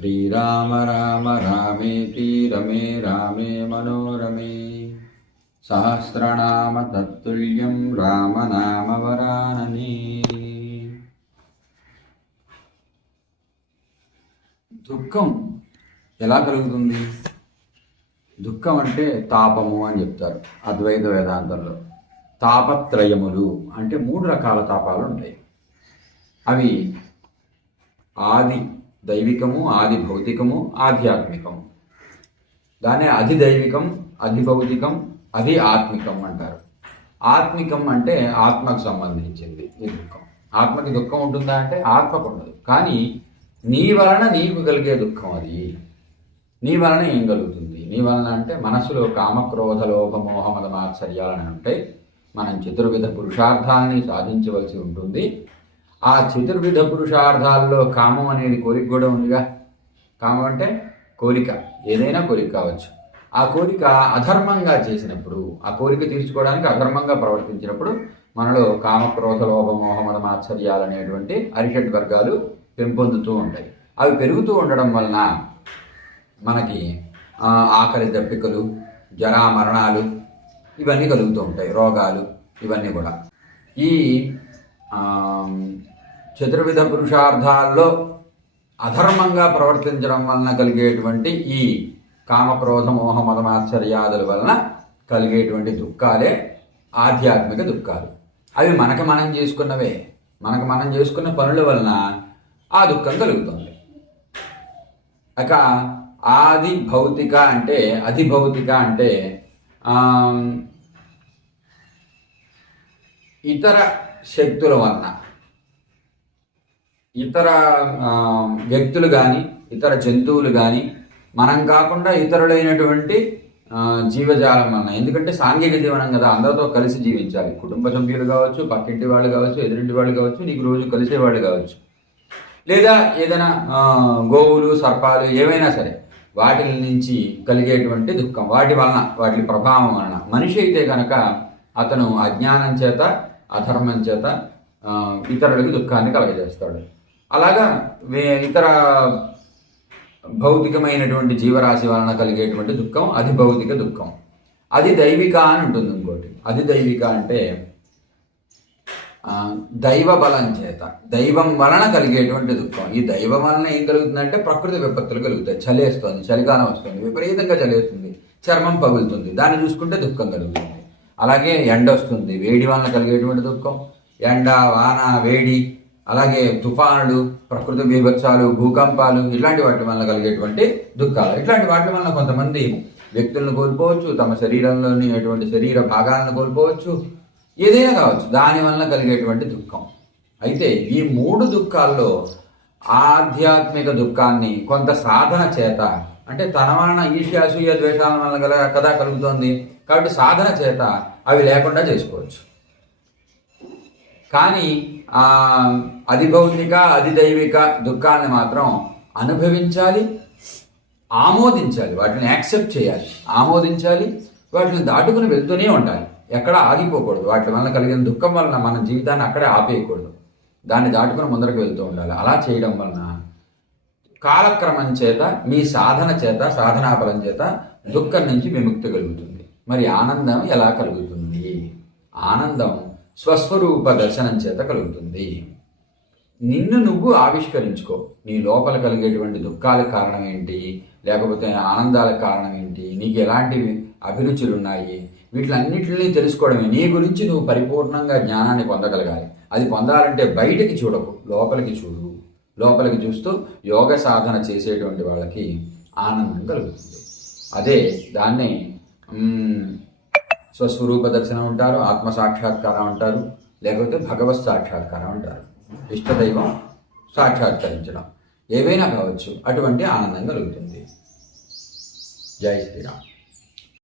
శ్రీరామ రామ రామేతి రమే రామే మనోరమే. సహస్రనామ తత్తుల్యం రామనామ వరాననే దుఃఖం ఎలా కలుగుతుంది? దుఃఖం అంటే తాపము అని చెప్తారు అద్వైత వేదాంతంలో. తాపత్రయములు అంటే మూడు రకాల తాపాలు ఉంటాయి. అవి ఆది దైవికము ఆది భౌతికము ఆధ్యాత్మికము దాన్ని అధి దైవికం అధి భౌతికం అధి ఆత్మికం అంటారు. ఆత్మికం అంటే ఆత్మకు సంబంధించింది ఈ దుఃఖం. ఆత్మకి దుఃఖం ఉంటుందా అంటే ఆత్మకు ఉండదు. కానీ నీ వలన నీకు కలిగే దుఃఖం అది. నీ వలన ఏం కలుగుతుంది? నీ వలన అంటే మనసులో కామక్రోధ లోభ మోహ మద మాత్సర్యాలని ఉంటాయి. మనం చతుర్విధ పురుషార్థాలని సాధించవలసి ఉంటుంది. ఆ చతుర్విధ పురుషార్థాల్లో కామం అనేది కోరిక కూడా ఉందిగా. కామం అంటే కోరిక. ఏదైనా కోరిక కావచ్చు. ఆ కోరిక అధర్మంగా చేసినప్పుడు ఆ కోరిక తీర్చుకోవడానికి అధర్మంగా ప్రవర్తించినప్పుడు మనలో కామక్రోధ లోభ మోహ మాత్సర్యాలు అనేటువంటి అరిషడ్ వర్గాలు పెంపొందుతూ ఉంటాయి. అవి పెరుగుతూ ఉండడం వలన మనకి ఆకలి దప్పికలు జరా మరణాలు ఇవన్నీ కలుగుతూ ఉంటాయి. రోగాలు ఇవన్నీ కూడా. ఈ చతుర్విధ పురుషార్థాల్లో అధర్మంగా ప్రవర్తించడం వలన కలిగేటువంటి ఈ కామక్రోధ మోహ మదమాశ్చర్యాదుల వలన కలిగేటువంటి దుఃఖాలే ఆధ్యాత్మిక దుఃఖాలు. అవి మనకు మనం చేసుకున్నవే. మనకు మనం చేసుకున్న పనుల వలన ఆ దుఃఖం కలుగుతుంది. ఇక ఆది భౌతిక అంటే అధి భౌతిక అంటే ఇతర శక్తుల వలన. ఇతర వ్యక్తులు కానీ ఇతర జంతువులు కానీ మనం కాకుండా ఇతరులైనటువంటి జీవజాలం వలన. ఎందుకంటే సాంఘిక జీవనం కదా అందరితో కలిసి జీవించాలి. కుటుంబ సభ్యులు కావచ్చు పక్కింటి వాళ్ళు కావచ్చు ఎదురింటి వాళ్ళు కావచ్చు నీకు రోజు కలిసేవాళ్ళు కావచ్చు. లేదా ఏదైనా గోవులు సర్పాలు ఏవైనా సరే వాటి నుంచి కలిగేటువంటి దుఃఖం. వాటి వలన వాటి ప్రభావం వలన. మనిషి అయితే కనుక అతను అజ్ఞానం చేత అధర్మం చేత ఇతరులకి దుఃఖాన్ని కలగజేస్తాడు. అలాగా ఇతర భౌతికమైనటువంటి జీవరాశి వలన కలిగేటువంటి దుఃఖం అది భౌతిక దుఃఖం. అది దైవిక అని ఉంటుంది ఇంకోటి. అది దైవిక అంటే దైవ బలం చేత దైవం వలన కలిగేటువంటి దుఃఖం. ఈ దైవం వలన ఏం కలుగుతుందంటే ప్రకృతి విపత్తులు కలుగుతాయి. చలేస్తుంది చలికాలం వస్తుంది విపరీతంగా చలేస్తుంది చర్మం పగులుతుంది. దాన్ని చూసుకుంటే దుఃఖం కలుగుతుంది. అలాగే ఎండ వస్తుంది. వేడి వలన కలిగేటువంటి దుఃఖం. ఎండ వాన వేడి అలాగే తుఫానులు ప్రకృతి బీభత్సాలు భూకంపాలు ఇలాంటి వాటి వలన కలిగేటువంటి దుఃఖాలు. ఇట్లాంటి వాటి వలన కొంతమంది వ్యక్తులను కోల్పోవచ్చు తమ శరీరంలోని అటువంటి శరీర భాగాలను కోల్పోవచ్చు ఏదైనా కావచ్చు. దాని వలన కలిగేటువంటి దుఃఖం. అయితే ఈ మూడు దుఃఖాల్లో ఆధ్యాత్మిక దుఃఖాన్ని కొంత సాధన చేత అంటే తన వలన ఈర్ష్యాసూయ ద్వేషాల వలన గల కదా కలుగుతోంది. కాబట్టి సాధన చేత అవి లేకుండా చేసుకోవచ్చు. కానీ అది భౌతిక అది దైవిక దుఃఖాన్ని మాత్రం అనుభవించాలి ఆమోదించాలి. వాటిని యాక్సెప్ట్ చేయాలి. ఆమోదించాలి వాటిని దాటుకుని వెళ్తూనే ఉండాలి. ఎక్కడ ఆగిపోకూడదు. వాటి వలన కలిగిన దుఃఖం వలన మన జీవితాన్ని అక్కడే ఆపేయకూడదు. దాన్ని దాటుకుని ముందరకు వెళ్తూ ఉండాలి. అలా చేయడం వలన కాలక్రమం చేత మీ సాధన చేత సాధనాబలం చేత దుఃఖం నుంచి విముక్తి కలుగుతుంది. మరి ఆనందం ఎలా కలుగుతుంది? ఆనందం స్వస్వరూప దర్శనం చేత కలుగుతుంది. నిన్ను నువ్వు ఆవిష్కరించుకో. నీ లోపల కలిగేటువంటి దుఃఖాలకు కారణం ఏంటి? లేకపోతే ఆనందాలకు కారణం ఏంటి? నీకు ఎలాంటి అభిరుచులు ఉన్నాయి? వీటిలన్నింటినీ తెలుసుకోవడమే. నీ గురించి నువ్వు పరిపూర్ణంగా జ్ఞానాన్ని పొందగలగాలి. అది పొందాలంటే బయటికి చూడకు లోపలికి చూడు. లోపలికి చూస్తూ యోగ సాధన చేసేటువంటి వాళ్ళకి ఆనందం కలుగుతుంది. అదే దాన్ని స్వస్వరూప దర్శనం ఉంటారు ఆత్మ సాక్షాత్కారం అంటారు లేకపోతే భగవత్ సాక్షాత్కారం అంటారు ఇష్టదైవం సాక్షాత్కరించడం. ఏవైనా కావచ్చు అటువంటి ఆనందం కలుగుతుంది. జై శ్రీరామ్.